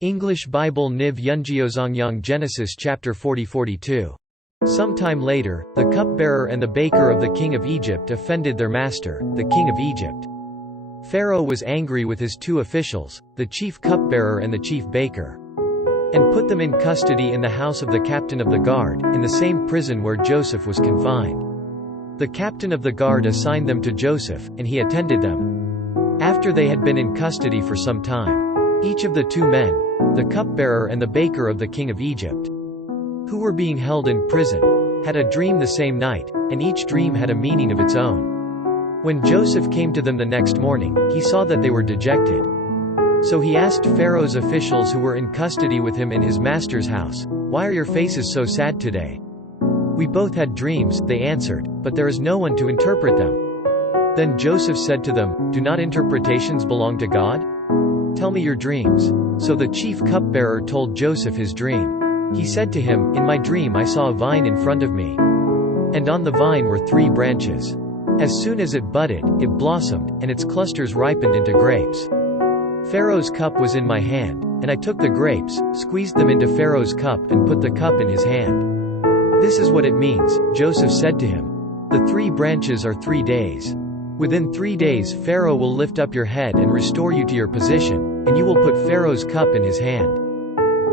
English Bible Niv Yunjiozongyang Genesis chapter 40-42. Sometime later, the cupbearer and the baker of the king of Egypt offended their master, the king of Egypt. Pharaoh was angry with his two officials, the chief cupbearer and the chief baker, and put them in custody in the house of the captain of the guard, in the same prison where Joseph was confined. The captain of the guard assigned them to Joseph, and he attended them. After they had been in custody for some time, each of the two men, the cupbearer and the baker of the king of Egypt, who were being held in prison, had a dream the same night, and each dream had a meaning of its own. When Joseph came to them the next morning, he saw that they were dejected. So he asked Pharaoh's officials who were in custody with him in his master's house, "Why are your faces so sad today?" "We both had dreams," they answered, "but there is no one to interpret them." Then Joseph said to them, "Do not interpretations belong to God? Tell me your dreams." So the chief cupbearer told Joseph his dream. He said to him, "In my dream I saw a vine in front of me, and on the vine were 3 branches. As soon as it budded, it blossomed, and its clusters ripened into grapes. Pharaoh's cup was in my hand, and I took the grapes, squeezed them into Pharaoh's cup and put the cup in his hand. This is what it means." Joseph said to him, "The 3 branches are 3 days. Within 3 days Pharaoh will lift up your head and restore you to your position, and you will put Pharaoh's cup in his hand,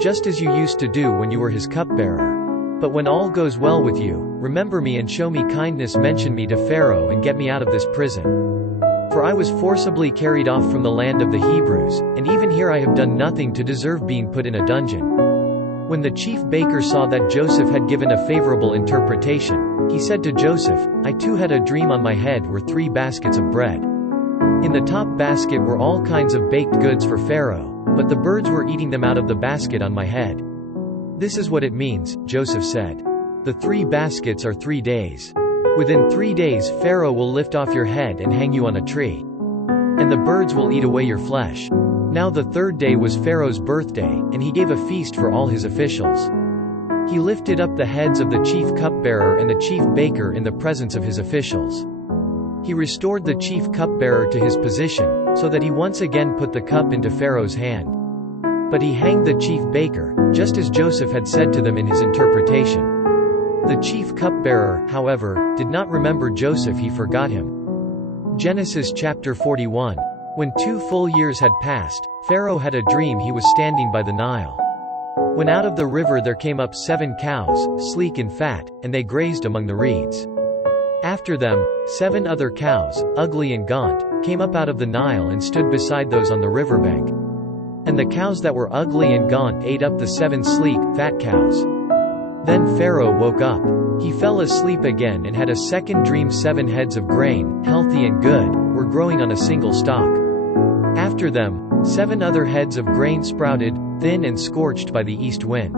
just as you used to do when you were his cupbearer. But when all goes well with you, remember me and show me kindness, mention me to Pharaoh and get me out of this prison. For I was forcibly carried off from the land of the Hebrews, and even here I have done nothing to deserve being put in a dungeon." When the chief baker saw that Joseph had given a favorable interpretation, he said to Joseph, "I too had a dream. On my head were 3 baskets of bread. In the top basket were all kinds of baked goods for Pharaoh, but the birds were eating them out of the basket on my head." "This is what it means," Joseph said. "The 3 baskets are 3 days. Within 3 days Pharaoh will lift off your head and hang you on a tree, and the birds will eat away your flesh." Now the 3rd day was Pharaoh's birthday, and he gave a feast for all his officials. He lifted up the heads of the chief cupbearer and the chief baker in the presence of his officials. He restored the chief cupbearer to his position, so that he once again put the cup into Pharaoh's hand. But he hanged the chief baker, just as Joseph had said to them in his interpretation. The chief cupbearer, however, did not remember Joseph. He forgot him. Genesis chapter 41. When 2 full years had passed, Pharaoh had a dream. He was standing by the Nile, when out of the river there came up 7 cows, sleek and fat, and they grazed among the reeds. After them, 7 other cows, ugly and gaunt, came up out of the Nile and stood beside those on the riverbank. And the cows that were ugly and gaunt ate up the 7 sleek, fat cows. Then Pharaoh woke up. He fell asleep again and had a second dream. 7 heads of grain, healthy and good, were growing on a single stalk. After them, 7 other heads of grain sprouted, thin and scorched by the east wind.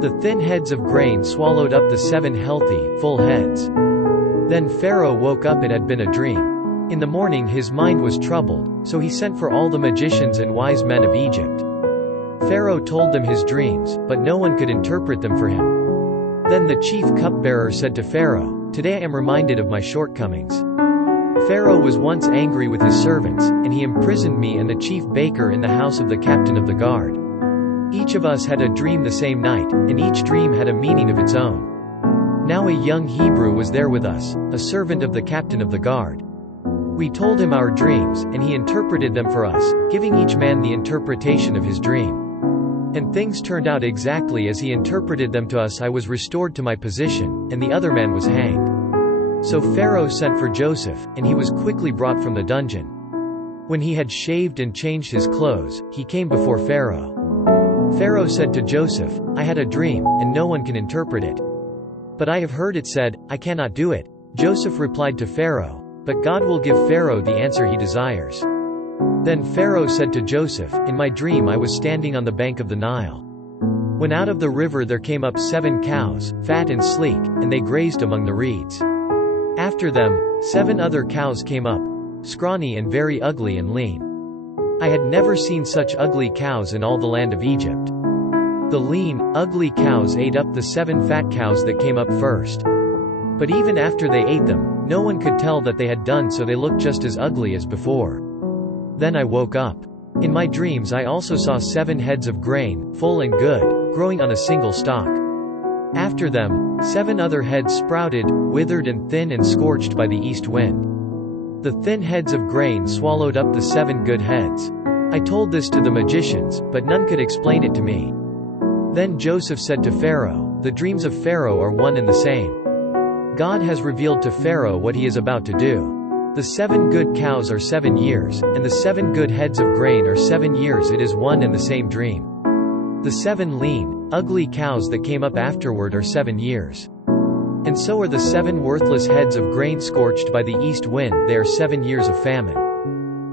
The thin heads of grain swallowed up the 7 healthy, full heads. Then Pharaoh woke up. It had been a dream. In the morning his mind was troubled, so he sent for all the magicians and wise men of Egypt. Pharaoh told them his dreams, but no one could interpret them for him. Then the chief cupbearer said to Pharaoh, "Today I am reminded of my shortcomings. Pharaoh was once angry with his servants, and he imprisoned me and the chief baker in the house of the captain of the guard. Each of us had a dream the same night, and each dream had a meaning of its own. Now a young Hebrew was there with us, a servant of the captain of the guard. We told him our dreams, and he interpreted them for us, giving each man the interpretation of his dream. And things turned out exactly as he interpreted them to us. I was restored to my position, and the other man was hanged." So Pharaoh sent for Joseph, and he was quickly brought from the dungeon. When he had shaved and changed his clothes, he came before Pharaoh. Pharaoh said to Joseph, "I had a dream, and no one can interpret it. But I have heard it said, I cannot do it." Joseph replied to Pharaoh, "But God will give Pharaoh the answer he desires." Then Pharaoh said to Joseph, "In my dream I was standing on the bank of the Nile, when out of the river there came up 7 cows, fat and sleek, and they grazed among the reeds. After them, 7 other cows came up, scrawny and very ugly and lean. I had never seen such ugly cows in all the land of Egypt. The lean, ugly cows ate up the 7 fat cows that came up first. But even after they ate them, no one could tell that they had done so. They looked just as ugly as before. Then I woke up. In my dreams I also saw 7 heads of grain, full and good, growing on a single stalk. After them, 7 other heads sprouted, withered and thin and scorched by the east wind. The thin heads of grain swallowed up the 7 good heads. I told this to the magicians, but none could explain it to me. Then Joseph said to Pharaoh, "The dreams of Pharaoh are one and the same. God has revealed to Pharaoh what he is about to do. The 7 good cows are 7 years, and the 7 good heads of grain are 7 years. It is one and the same dream. The 7 lean, ugly cows that came up afterward are 7 years. And so are the 7 worthless heads of grain scorched by the east wind, they are 7 years of famine.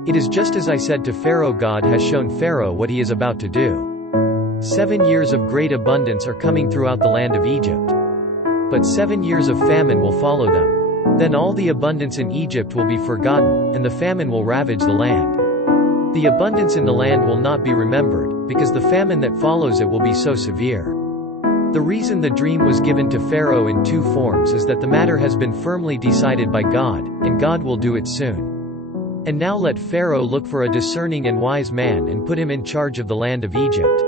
It is just as I said to Pharaoh. God has shown Pharaoh what he is about to do. 7 years of great abundance are coming throughout the land of Egypt. But 7 years of famine will follow them. Then all the abundance in Egypt will be forgotten, and the famine will ravage the land. The abundance in the land will not be remembered, because the famine that follows it will be so severe." The reason the dream was given to Pharaoh in 2 forms is that the matter has been firmly decided by God, and God will do it soon. And now let Pharaoh look for a discerning and wise man and put him in charge of the land of Egypt.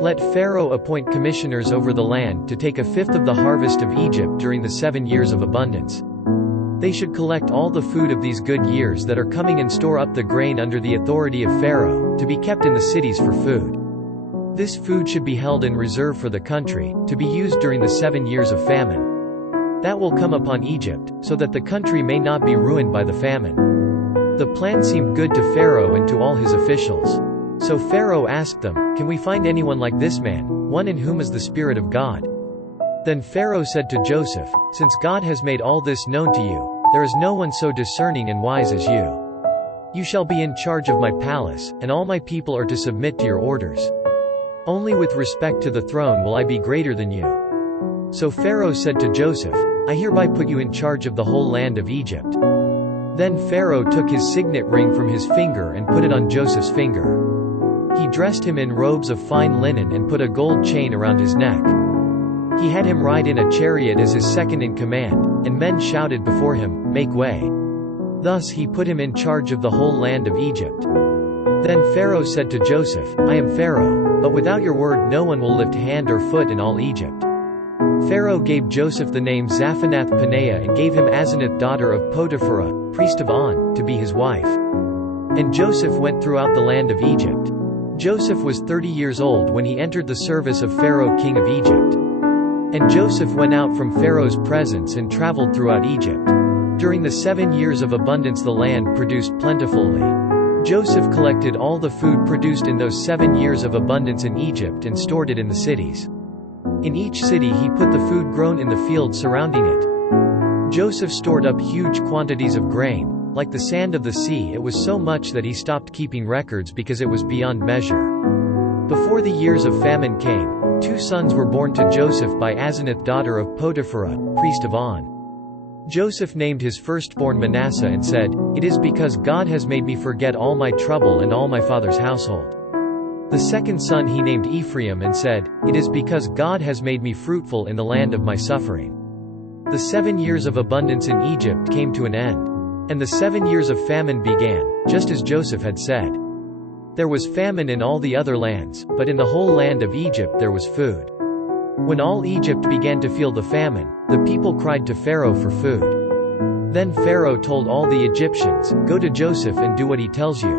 Let Pharaoh appoint commissioners over the land to take 1/5 of the harvest of Egypt during the 7 years of abundance. They should collect all the food of these good years that are coming and store up the grain under the authority of Pharaoh, to be kept in the cities for food. This food should be held in reserve for the country, to be used during the 7 years of famine. That will come upon Egypt, so that the country may not be ruined by the famine. The plan seemed good to Pharaoh and to all his officials. So Pharaoh asked them, "Can we find anyone like this man, one in whom is the Spirit of God?" Then Pharaoh said to Joseph, "Since God has made all this known to you, there is no one so discerning and wise as you. You shall be in charge of my palace, and all my people are to submit to your orders. Only with respect to the throne will I be greater than you." So Pharaoh said to Joseph, "I hereby put you in charge of the whole land of Egypt." Then Pharaoh took his signet ring from his finger and put it on Joseph's finger. He dressed him in robes of fine linen and put a gold chain around his neck. He had him ride in a chariot as his second in command, and men shouted before him, "Make way." Thus he put him in charge of the whole land of Egypt. Then Pharaoh said to Joseph, "I am Pharaoh, but without your word no one will lift hand or foot in all Egypt." Pharaoh gave Joseph the name Zaphenath-Paneah and gave him Asenath daughter of Potiphera, priest of On, to be his wife. And Joseph went throughout the land of Egypt. Joseph was 30 years old when he entered the service of Pharaoh king of Egypt. And Joseph went out from Pharaoh's presence and traveled throughout Egypt. During the 7 years of abundance the land produced plentifully. Joseph collected all the food produced in those 7 years of abundance in Egypt and stored it in the cities. In each city he put the food grown in the field surrounding it. Joseph stored up huge quantities of grain. Like the sand of the sea, it was so much that he stopped keeping records because it was beyond measure. Before the years of famine came, 2 sons were born to Joseph by Asenath daughter of Potiphera, priest of On. Joseph named his firstborn Manasseh and said, "It is because God has made me forget all my trouble and all my father's household." The second son he named Ephraim and said, "It is because God has made me fruitful in the land of my suffering." The 7 years of abundance in Egypt came to an end. And the 7 years of famine began, just as Joseph had said. There was famine in all the other lands, but in the whole land of Egypt there was food. When all Egypt began to feel the famine, the people cried to Pharaoh for food. Then Pharaoh told all the Egyptians, "Go to Joseph and do what he tells you."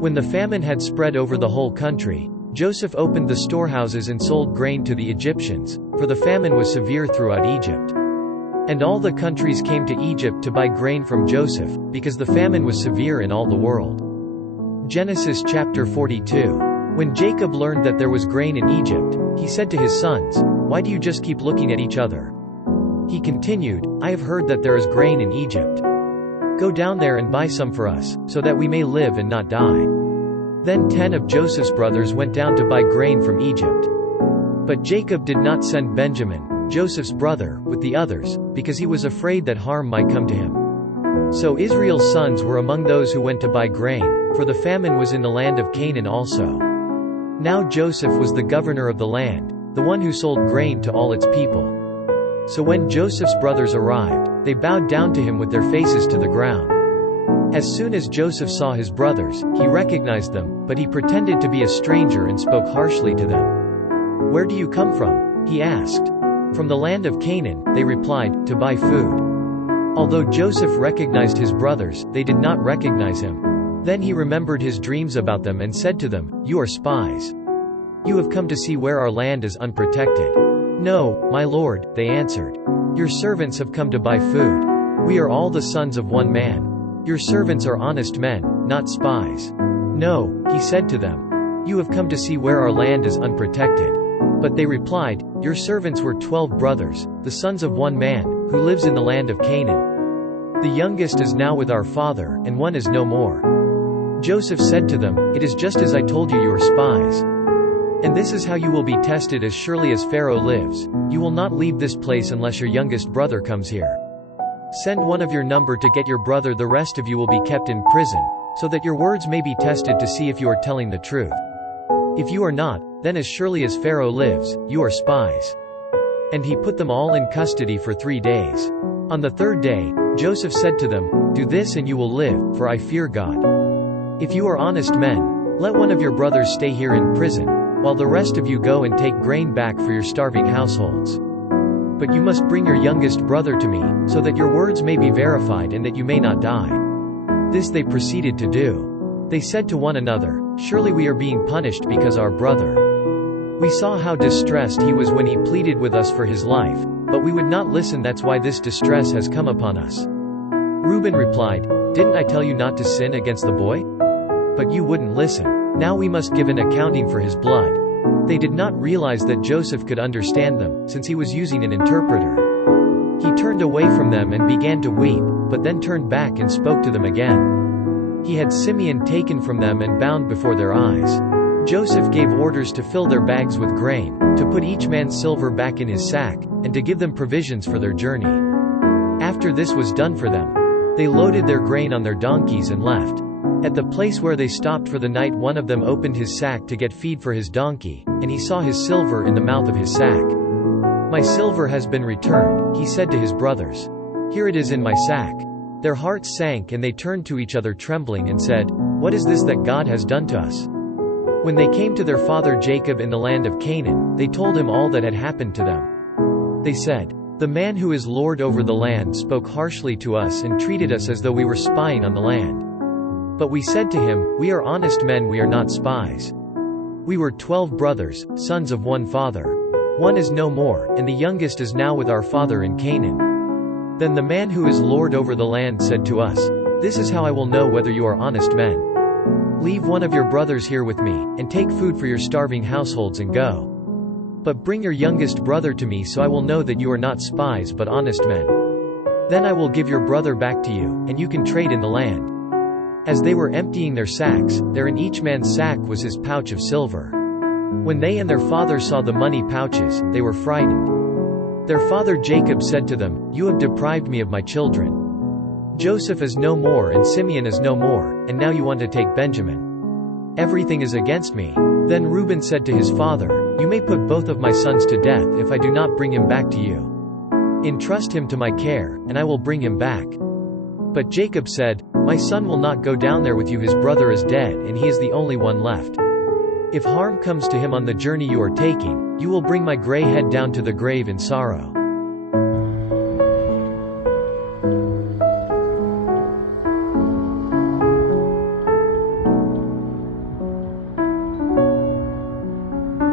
When the famine had spread over the whole country, Joseph opened the storehouses and sold grain to the Egyptians, for the famine was severe throughout Egypt. And all the countries came to Egypt to buy grain from Joseph, because the famine was severe in all the world. Genesis chapter 42. When Jacob learned that there was grain in Egypt, he said to his sons, "Why do you just keep looking at each other?" He continued, "I have heard that there is grain in Egypt. Go down there and buy some for us, so that we may live and not die." Then 10 of Joseph's brothers went down to buy grain from Egypt. But Jacob did not send Benjamin, Joseph's brother, with the others, because he was afraid that harm might come to him. So Israel's sons were among those who went to buy grain, for the famine was in the land of Canaan also. Now Joseph was the governor of the land, the one who sold grain to all its people. So when Joseph's brothers arrived, they bowed down to him with their faces to the ground. As soon as Joseph saw his brothers, he recognized them, but he pretended to be a stranger and spoke harshly to them. "Where do you come from?" he asked. "From the land of Canaan," they replied, "to buy food." Although Joseph recognized his brothers, they did not recognize him. Then he remembered his dreams about them and said to them, "You are spies. You have come to see where our land is unprotected." "No, my lord," they answered. "Your servants have come to buy food. We are all the sons of one man. Your servants are honest men, not spies." "No," he said to them. "You have come to see where our land is unprotected." But they replied, "Your servants were 12 brothers, the sons of one man, who lives in the land of Canaan. The youngest is now with our father, and one is no more." Joseph said to them, "It is just as I told you, you are spies. And this is how you will be tested. As surely as Pharaoh lives, you will not leave this place unless your youngest brother comes here. Send one of your number to get your brother. The rest of you will be kept in prison, so that your words may be tested to see if you are telling the truth. If you are not, then as surely as Pharaoh lives, you are spies." And he put them all in custody for 3 days. On the third day, Joseph said to them, "Do this and you will live, for I fear God. If you are honest men, let one of your brothers stay here in prison, while the rest of you go and take grain back for your starving households. But you must bring your youngest brother to me, so that your words may be verified and that you may not die." This they proceeded to do. They said to one another, "Surely we are being punished because our brother. We saw how distressed he was when he pleaded with us for his life, but we would not listen. That's why this distress has come upon us." Reuben replied, "Didn't I tell you not to sin against the boy? But you wouldn't listen. Now we must give an accounting for his blood." They did not realize that Joseph could understand them, since he was using an interpreter. He turned away from them and began to weep, but then turned back and spoke to them again. He had Simeon taken from them and bound before their eyes. Joseph gave orders to fill their bags with grain, to put each man's silver back in his sack, and to give them provisions for their journey. After this was done for them, they loaded their grain on their donkeys and left. At the place where they stopped for the night, one of them opened his sack to get feed for his donkey, and he saw his silver in the mouth of his sack. "My silver has been returned," he said to his brothers. "Here it is in my sack." Their hearts sank and they turned to each other trembling and said, "What is this that God has done to us?" When they came to their father Jacob in the land of Canaan, they told him all that had happened to them. They said, "The man who is lord over the land spoke harshly to us and treated us as though we were spying on the land. But we said to him, 'We are honest men, we are not spies. We were 12 brothers, sons of one father. One is no more, and the youngest is now with our father in Canaan.' Then the man who is lord over the land said to us, 'This is how I will know whether you are honest men. Leave one of your brothers here with me, and take food for your starving households and go. But bring your youngest brother to me, so I will know that you are not spies but honest men. Then I will give your brother back to you, and you can trade in the land.' As they were emptying their sacks, there in each man's sack was his pouch of silver. When they and their father saw the money pouches, they were frightened. Their father Jacob said to them, 'You have deprived me of my children. Joseph is no more and Simeon is no more, and now you want to take Benjamin. Everything is against me.' Then Reuben said to his father, 'You may put both of my sons to death if I do not bring him back to you. Entrust him to my care, and I will bring him back.' But Jacob said, 'My son will not go down there with you. His brother is dead and he is the only one left. If harm comes to him on the journey you are taking, you will bring my gray head down to the grave in sorrow.'